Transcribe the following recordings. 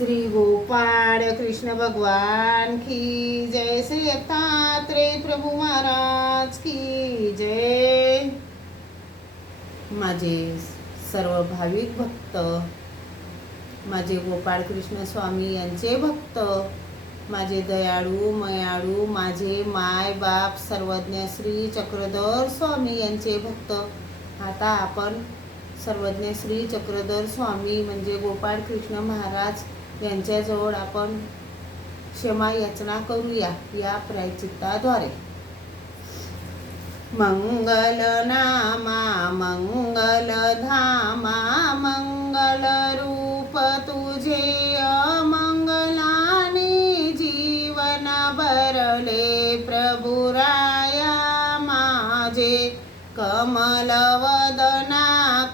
श्री गोपाळ कृष्ण भगवान की जय। श्री दत्तात्रेय प्रभू महाराज की जय। माझे सर्व भाविक भक्त, माझे गोपाळ कृष्ण स्वामी यांचे भक्त, माझे दयाळू मयाळू, माझे माय बाप सर्वज्ञ श्री चक्रधर स्वामी यांचे भक्त। आता आपण सर्वज्ञ श्री चक्रधर स्वामी म्हणजे गोपाळ कृष्ण महाराज यांच्याजवळ आपण क्षमा याचना करूया या प्रायचित्ताद्वारे। मंगल नामा मंगल धामा मंगल रूप तुझे अमंगलाने जीवन भरले प्रभुराया माझे। कमल वदना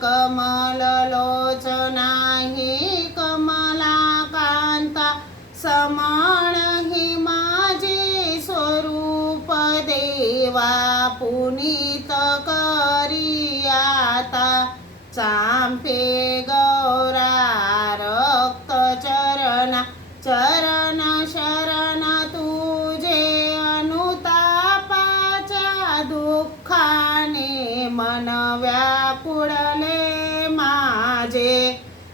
कमल लोचना हे कमलाकांता समान हे माझे स्वरूप देवा पुनीत करी आता। चांपे गौरा रक्त चरण चरण शरण तुझे अनुतापाच्या दुःखाने मन व्याकुळले माझे।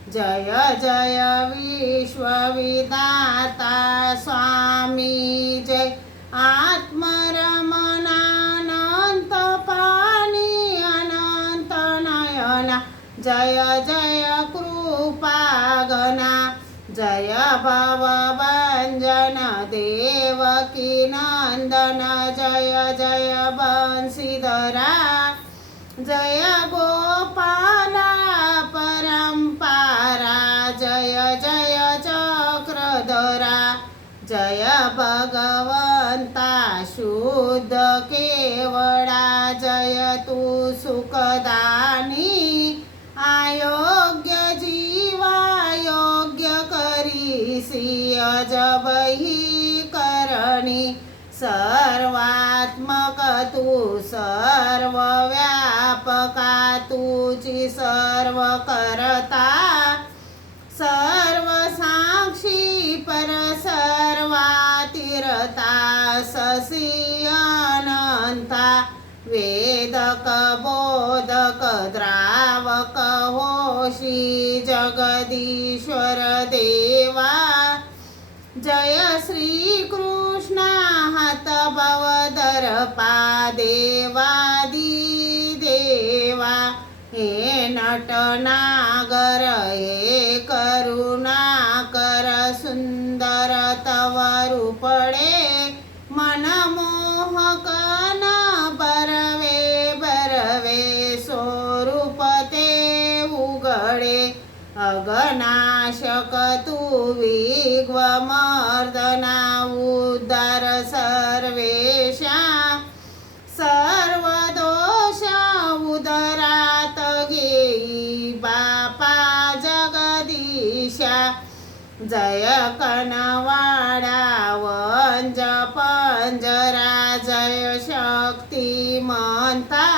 जय जय विश्वविधाता स्वामी जय। आत्मरमणानंत पाणी अनंत नयना जय जय कृपागना। जय भवभंजन देवकी नंदन जय जय बंशीधरा। जय गोपाला परंपरा जय जय चक्रधरा। जय भगवंता शुद्ध केवळा जय तू सुखदानी। अयोग्य जीवा योग्य करीसी अजबही करणी। सर्वात्मक तू सर्व व्यापका तुझी सर्व करता। सर्व साक्षी पर सर्वातीरता ससी अनंता। वेदक बोधक द्रावक होशी जगदीश्वर देवा। जय श्री कृष्ण हात भवदर पादेवादी देवा। हे नटनागर हे करुणाकर सुंदर तव रूपडे। मनमोहक न बरवे बरवे स्वरूप ते उघडे। अगनाशक तू विघ्नमर्दना उद्धार सर्वेशा। सर्व दोष उदरात घेई बापा जगदीशा। जय कनवाडा वंज पंजरा जय शक्तिमंता।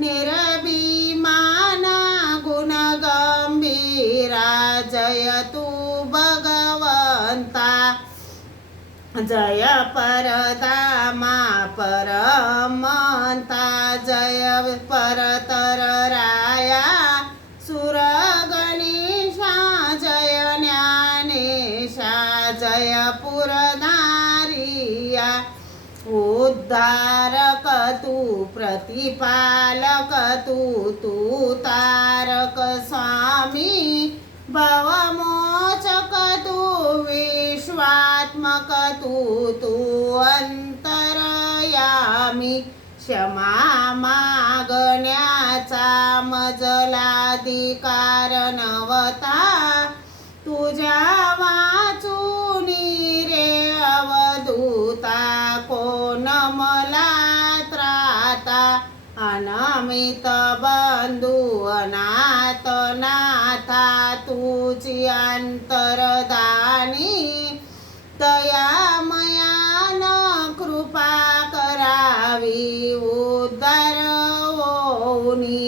निर्भिमाना गुणगंभीरा जय तू भगवंता। जय परधामा परमंता जय परतर राया। सुर गणेशा जय ज्ञानेशा जय पुरधारिया। उद्धारक तू प्रतिपालक तू तारक स्वामी। भवमोचक तू विश्वात्मक तू अंतरयामी। क्षमा मागण्याचा मजलाधिकार नव्हता। तुझ्या वाचूनी रे अवधूता कोण मला त्राता। अनामित बंधू अनाथ नाथा तुझी अंतरदानी। दयामयान कृपा करावी उद्धार होऊनी।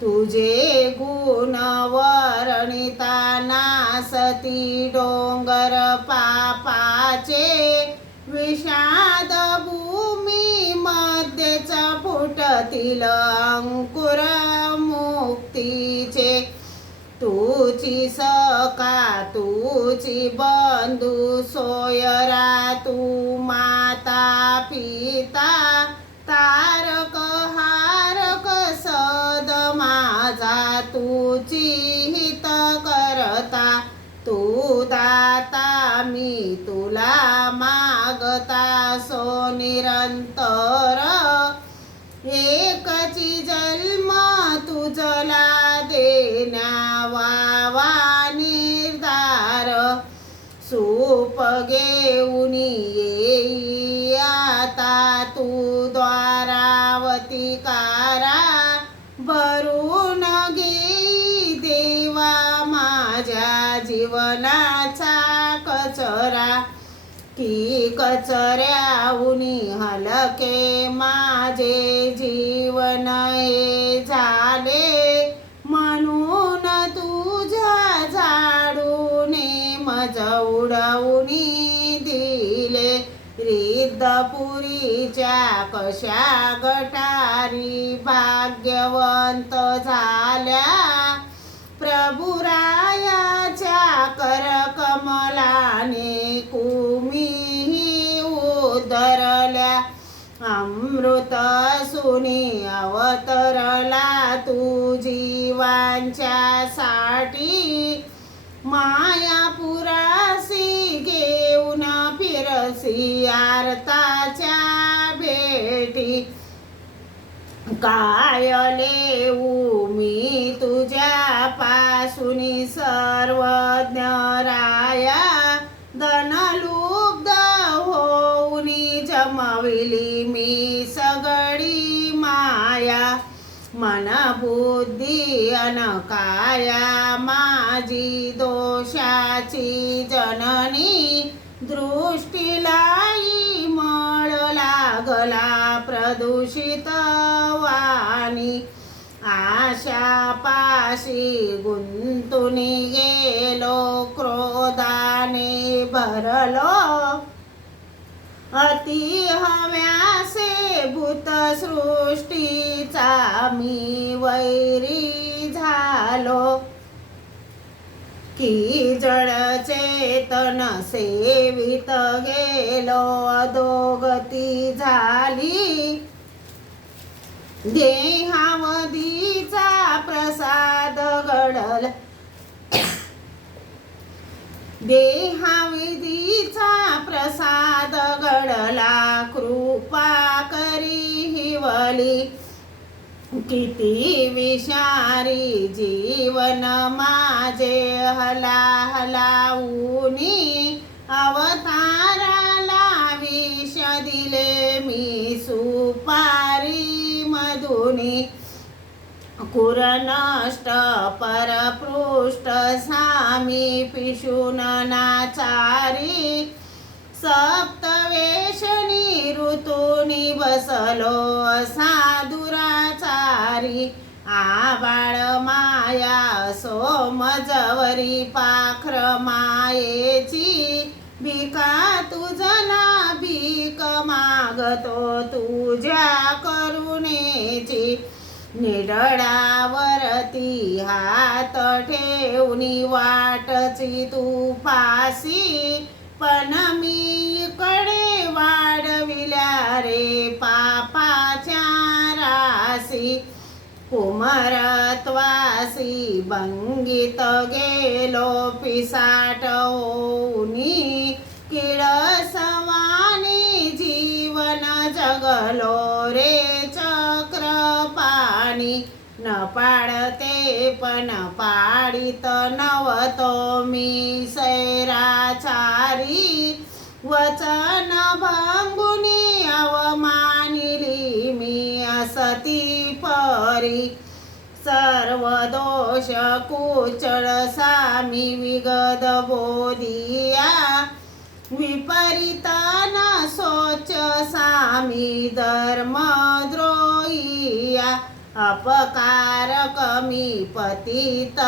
तुझे गुण वर्णिता नासत वरती डोंगर पापाचे विषाद भूमी मध्येच फुटतील अंकुर मुक्तीचे. तुझी सखा तुझी बंधू सोयरा तू माता पिता तारक हारक सद माझा तुझी हित करता. तू दाता मी तुला मागता सो निरंतर. एकची जन्म तुझला देण्या वावा निर्धार. सूप घेऊन येई आता तू द्वारावती कारा. भरून घेई देवा माझ्या जीवनाचा कचरा. की कचऱ्याहुनी हलके माझे जीवन हे झाले. म्हणून तुझ्या झाडूने मज उडवूनी दिले. रिद्धपुरीच्या कशा गटारी भाग्यवंत झाल्या. प्रभुरायाच्या करकमलाने कुमीही उधरल्या. अमृत सुनी अवतरला तू जीवांच्या साठी. मायापुरासी घेऊन फिरसी आरताच्या भेटी. काय लेऊ मी तुझ्या पासूनी सर्वज्ञ राया. धनलुब्ध होऊनी जमविली मी सगळी माया. मन बुद्धी अनकाया माझी दोषाची जननी. दृष्टीलाही मळ लागला प्रदूषित वाणी. आशा पाशी गुंतून गेलो क्रोधाने भरलो. अति हव्यासे भूत सृष्टीचा मी वैरी झालो. की जड चेतन सेवित गेलो अधोगती झाली. देहावधीचा प्रसाद घडला. देहाविधीचा प्रसाद घडला. कृपा करी हिवली. किती विषारी जीवन माझे हलाहलाऊनी. अवताराला विष दिले मी सुपारी मधुनी. कुरनष्ट परपृष्ठ सामी पिशून नाचारी. सप्तवेशनी ऋतूनी बसलो असा दुराचारी. आबाळ माया सोमजवरी पाखर मायेची. भिका तुझना भीक मागतो तुझ्या करुणेची. निडळावरती हात ठेवणी वाटची तू फासी. पण मी इकडे वाढविल्या रे पापाच्या राशी. कुमरत्वासी भंगित गेलो पिसाट होऊनी. किळसवाने जीवन जगलो रे चक्रपाणी. न पाडते पण पाडित नवतो मी सैराचारी. वचन भंगुनी अवमानिली मी असती परी. सर्व दोष कुचळ सामी विगद बोधिया. विपरीत न सोच सामी धर्मद्रोहिया. अपकार कमी पतित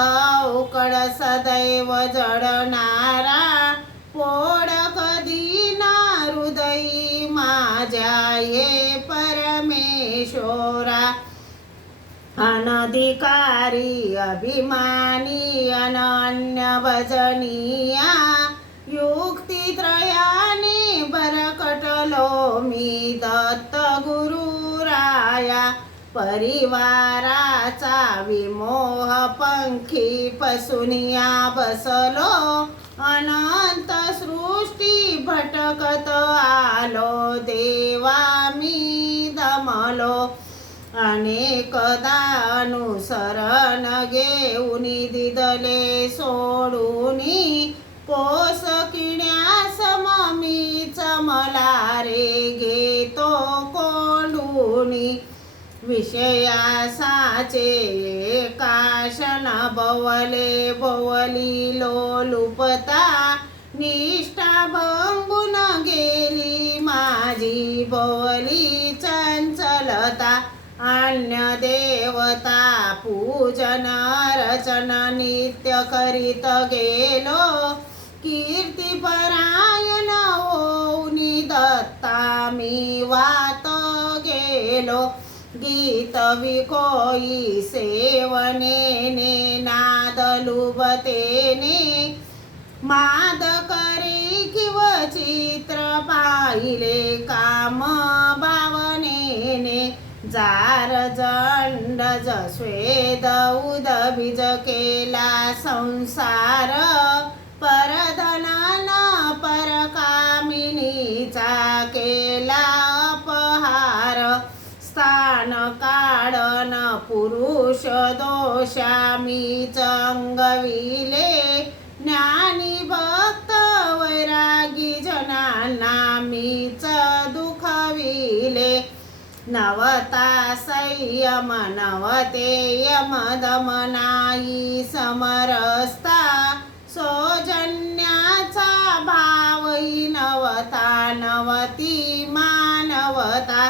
उकड सदैव जडणारा पोड कधी ना हृदयी माझ्या ये परमेश्वरा अनधिकारी अभिमानी अनन्य भजनीया युक्तित्रयाने बरकटलो मी दत्त गुरुराया परिवाराचा विमोह पंखी पसुनिया बसलो अनंत सृष्टी भटकत आलो देवा मी दमलो अनेकदा अनुसरण घेऊन दिदले सोडूनी पोस किण्यास ममीच मला रे घेतो कोंडूनी विषयासाचे काशन बवले बवली लोलुपता निष्ठा भंगून गेली माझी बवली चंचलता अन्य देवता पूजन रचन नित्य करीत गेलो कीर्ती परायण होऊनी दत्ता मी वात गेलो गीत विकोई सेवनेने नाद लुबतेने माद करे किव चित्र पाहिले काम भावनेने जार जंड जस्वेद उदबीज केला संसार परधनन परकामिनीचा केला अपहार स्थान काढन पुरुष दोषामी चंगविले ज्ञानी भक्त वैरागी जनांना मीच दुखविले नवता संयम नवते यम दमनाई समरस्ता सौजन्याचा भावही नवता नवती मानवता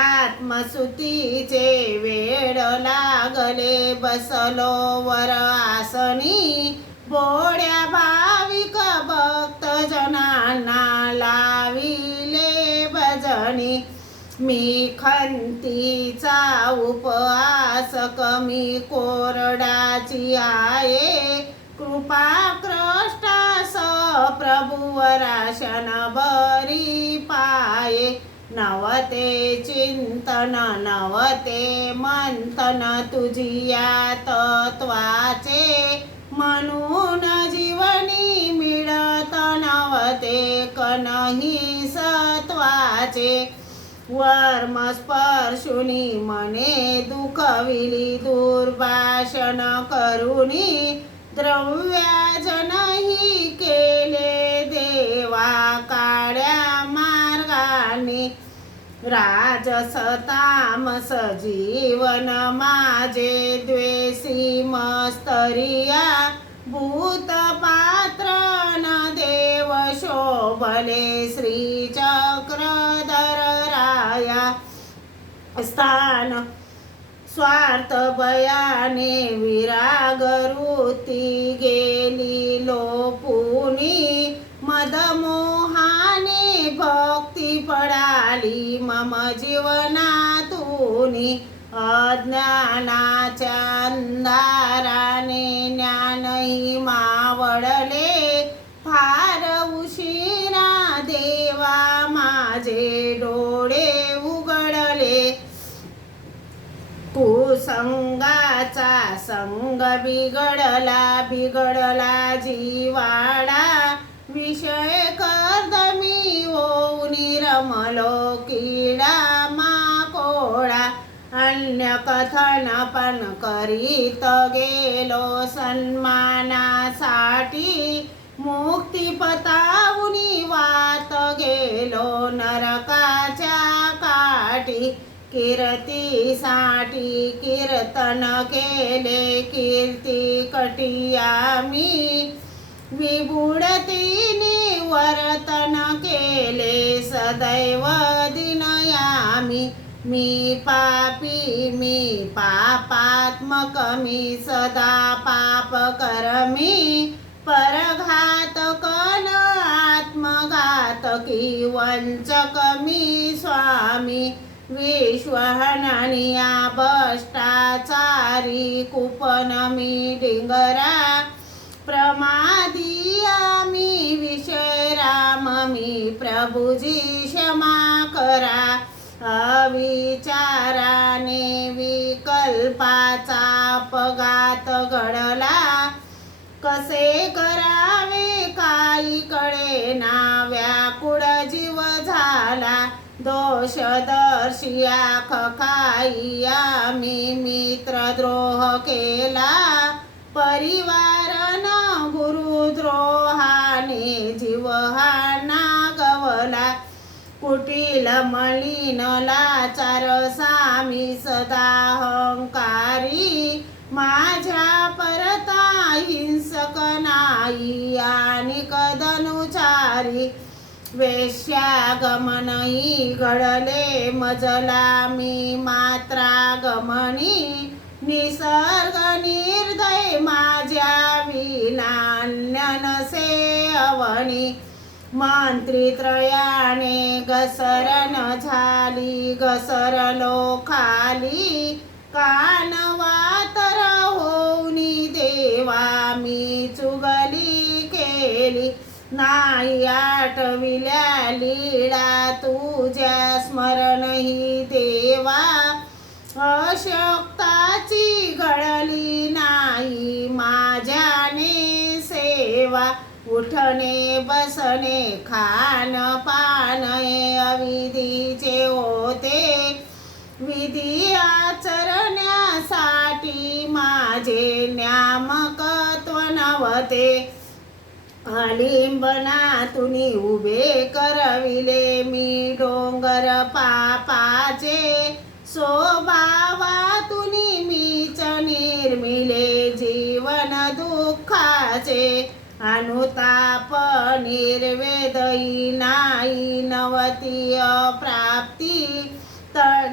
आत्मसुतीचे वेड लागले बसलो वर आसनी बोड्या भाविक भक्त जनांना लाविले भजनी मी खंतीचा उपवास कमी कोरडाची आहे कृपा कृष्टास प्रभुवराशन बरी पाये नवते चिंतन नवते मंथन तुझिया तत्वाचे म्हणून जीवनी मिळत नवते कनही सत्वाचे वर्म स्पर्शुनी मने दुखविली दुर्भाषण करुणी द्रव्याजनही केले देवा काळ्या मार्गाने राजस तामस जीवन माझे द्वेषी मस्तरिया भूत पात्र न देव शोभले श्री चक्रधर राया स्थान स्वार्थ बयाने विरागरुती गेली लोपुनी मदमोहाने भक्ती पडाली मम जीवनातूनी अज्ञानाच्या अंधाराने ज्ञानही मावळले फार उशिरा देवा माझे डोळे उघडले कुसंगाचा संग बिघडला जीवाडा विषय कर्दमी होऊनी रमलो किडा माकोळा अन्य कथन पण करीत गेलो सन्मानासाठी मुक्तिपतावुनी वात गेलो नरकाच्या काठी कीर्तीसाठी कीर्तन केले कीर्ती कटिया मी विबुडतीने वर्तन केले सदैव दिनयामी मी पापी मी पापात्मक मी सदा पाप करमी परघातक न आत्मघातकी वंचक मी स्वामी विश्वहननिया भ्रष्टाचारी कुपन मी डिंगरा प्रमादी आम्ही विषय राम मी प्रभुजी क्षमा करा अविचाराने विकल्पाचा अपघात घडला कसे करावे काही कळेना व्याकुळ जीव झाला दोषदर्शी आख खाई आम्ही मित्रद्रोह केला परिवारन गुरुद्रोहाने जीव हा नागवला कुटील मलिन लाचार सामी सदा अहंकारी माझ्या परता हिंसक नाही आणि कदनुचारी वेश्यागमनही घडले मजला मी मात्रागमनी निसर्ग निर्दय माझ्या विनान्य नसे अवनी मंत्रित्रयाने घसरण झाली घसरलो खाली कानवातर होऊनी देवा मी चुगली केली नाही आठविल्या लीळा तुझ्या स्मरणही देवा अशक्ताची घडली नाही माझ्याने सेवा उठणे बसणे खान पान हे अविधीचे होते विधी आचरण्यासाठी माझे न्यामकत्व नव्हते अलिंबनातून उभे करविले मी डोंगर पापाचे स्वभावातून मीच निर्मिले जीवन दुःखाचे अनुताप निर्वेदही नाही नवती अप्राप्ती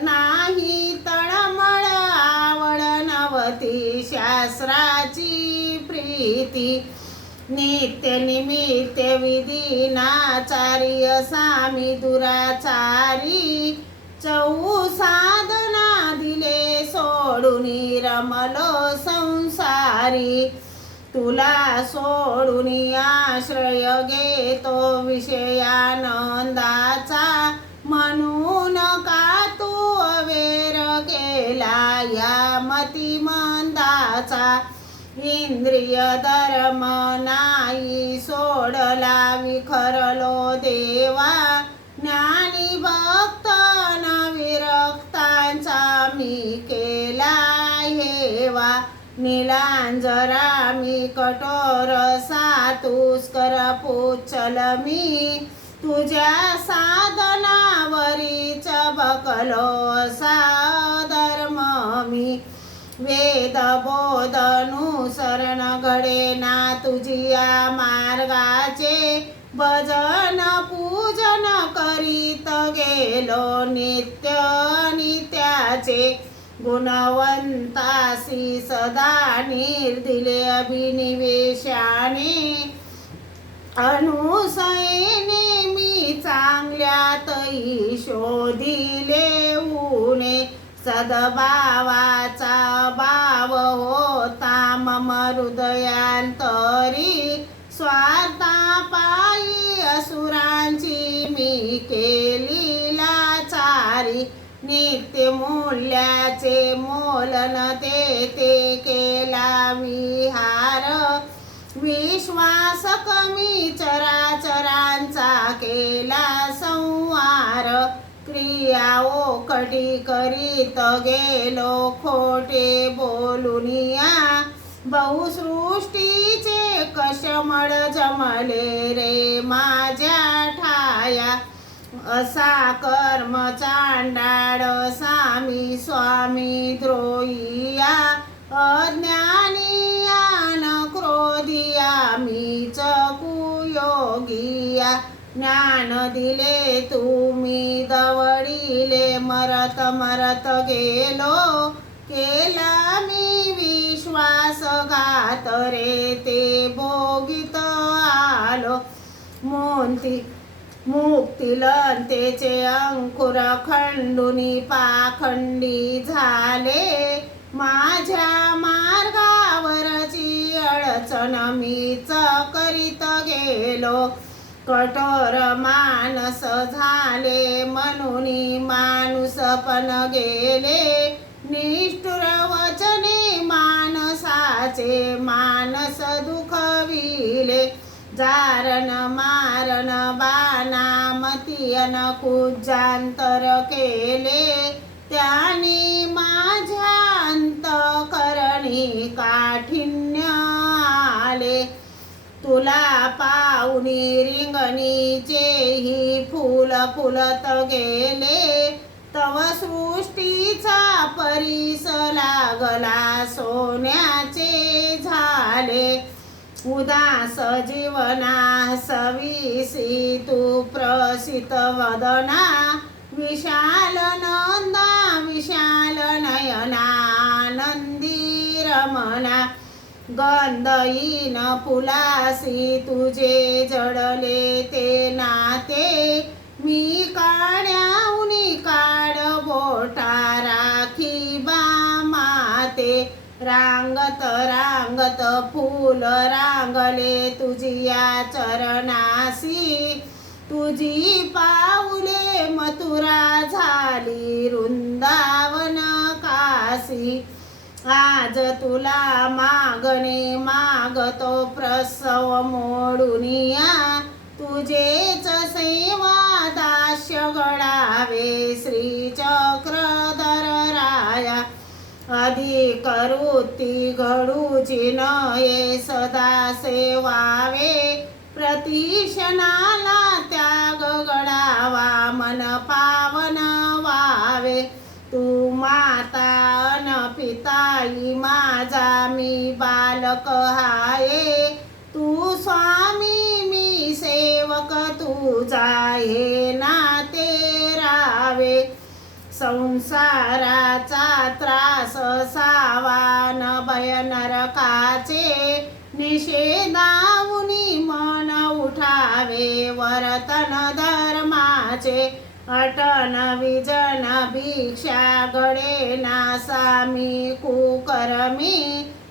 नाही तळमळ आवड नवती शास्त्राची प्रीती नित्य निमित्त विधीनाचार्य सामी दुराचारी साधना दिले सोडून रमलो संसारी तुला सोडून आश्रय घेतो विषयानंदाचा म्हणून का तू अवेर केला या मतिमंदाचा इंद्रिय धर्म नाही सोडला विखरलो देवा ज्ञानी भक्त न विरक्तांचा मी केला हेवा नीलांजरा मी कठोर सातुस्कर पुच्छल मी तुझ्या साधनावरीच बकलो असा धर्म मी वेद बोधनुसरण घडेना तुझिया मार्गाचे भजन पूजन करीत गेलो नित्य नित्याचे गुणवंतासी सदा निर्दिले अभिनिवेशाने अनुसयेने मी चांगल्यातही शोधिले ऊने सद्भावाचा भाव होता मम हृदयांतरी स्वार्थापायी असुरांची मी केली लाचारी नित्य मूल्याचे मोलन ते केला विहार विश्वास कमी चराचरांचा केला संहार क्रिया ओखटी करीत गेलो खोटे बोलुनिया बहुसृष्टीचे कशमळ जमले रे माझ्या ठाया असा कर्म चांडाळ सामी स्वामी द्रोहिया अज्ञानिया न क्रोधिया मीच कुयोगिया ज्ञान दिले तुम्ही दवडिले, मरत मरत गेलो केला मी विश्वासघात रे, ते भोगीत आलो मुक्तिलंतेचे अंकुर खंडुनी पाखंडी झाले, माझ्या मार्गावरची अडचण मीच करीत गेलो, कठोर मानस झाले म्हणून माणूस पण गेले, निष्ठुर वचने मानसाचे मानस दुखविले, जारण मारण बाणामतीयन कुजांतर केले, त्याने माझ्या अंतकरणी काठिण्य आले, तुला पाहुनी रिंगणीचेही फुल फुलत गेले, तव सृष्टीचा परीस लागला सोन्याचे झाले, उदास जीवना सविसी तू प्रसित वदना, विशाल नंदा विशाल नयना आनंदी रमणा, गंधहीन फुलासी तुझे जडले ते नाते, मी काड्याहुनी काड बोटा राखी बा माते, रांगत रांगत फूल रांगले तुझिया चरणासी, तुझी पाऊले मथुरा झाली वृंदावन काशी, आज तुला मागणे मागतो प्रसव मोडुनिया, तुझेच सेवा दास्य घडावे श्री चक्रधर राया, अधिक वृत्ती घडूची नये सदा सेवावे, प्रतिक्षणाला त्याग घडावा मन पावन व्हावे, तू माता अन पिताई माझा मी बालक हाये, तू स्वामी मी सेवक तुझा हे नाते रावे, संसाराचा त्रास सावान भय नरकाचे, निषेधाहुनी मन उठावे वर्तन धर्माचे, अटन विजन भिक्षा घडेना सामी कुकर्मी,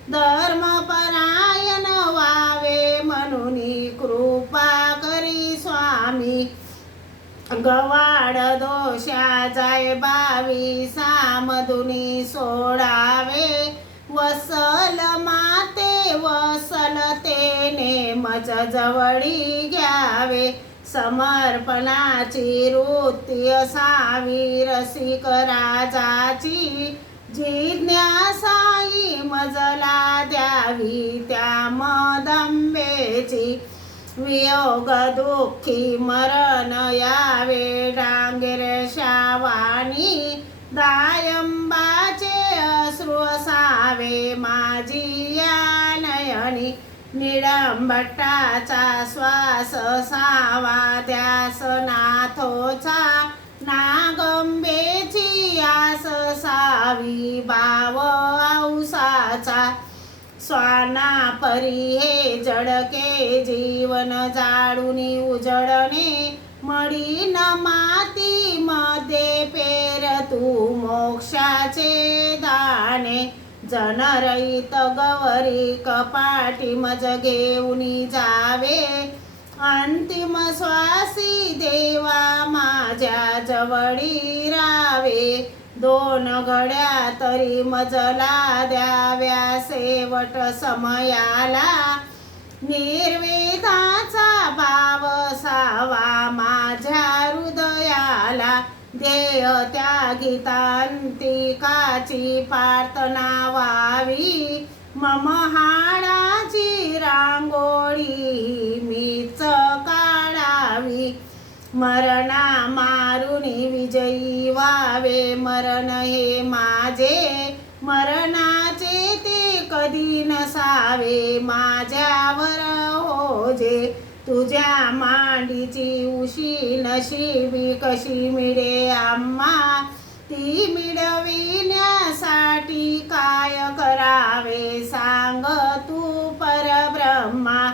धर्मपरायण व्हावे म्हणून कृपा करी स्वामी, गवाड दोषा जाय बावी सामधुनी सोडावे, वसल माते वसलतेने मज जवळी घ्यावे, समर्पणाची वृत्ती असावी रसिक राजाची, जिज्ञासाई मजला द्यावी त्या मदंबेची, वियोग दुःखी मरण यावे डांगेर शावानी, दायंबाचे अश्रू असावे माझी या नयनी, निडंबटाचा श्वास सावा ध्यास नाथोचा, नागंबेची आस सावी भाव औसाचा, स्वाना परी हे जडके जीवन जाडूनी उजडणे, मडी न माती मध्ये पेर तू मोक्षाचे दाणे, जनरहित गवरी कपाटी मज घेऊनी जावे, अंतिम श्वासी देवा माझ्या जवळी रावे, दोन घड्या तरी मजला द्याव्या शेवट समयाला, निर्वेदाचा भाव सावा माझ्या हृदयाला, देह त्यागितांतिकाची प्रार्थना व्हावी, मम हाडाची रांगोळी मीच काढावी, मरणा मारुनी विजयी व्हावे, मरण हे माझे मरणाचे ते कधी नसावे माझ्यावर होजे, तुझ्या मांडीची उशी नशिबी कशी मिळे आम्हा, ती मिळविण्यासाठी काय करावे सांग तू परब्रह्मा.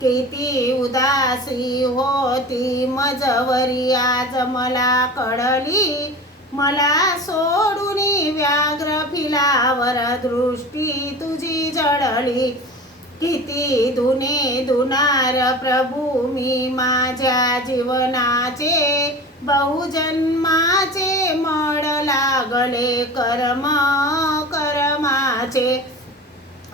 किती उदासी होती मजवरी आज मला कळली, मला सोडून व्याघ्र फिलावर दृष्टी तुझी जडली. किती दुने दुनार प्रभू मी माझ्या जीवनाचे, बहुजन्माचे मड लागले कर्माचे.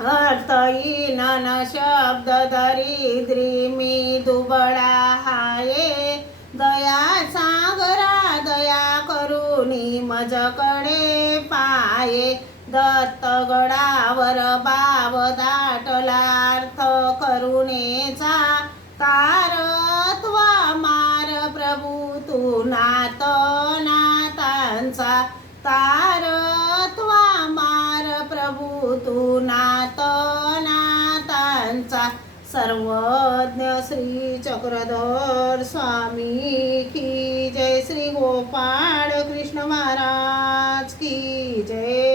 अर्थहीन न शब्द दरिद्री मी दुबळा हाये, दया सागरा दया करुणी मजकडे पाये. दत्तगडावर बाव दाटला अर्थ करुणेचा, तारत्वा मार प्रभू तू नाथ नाथांचा. तारत्वा मार प्रभू तू नाथ नाथांचा. सर्वज्ञ श्री चक्रधर स्वामी की जय. श्री गोपाळ कृष्ण महाराज की जय.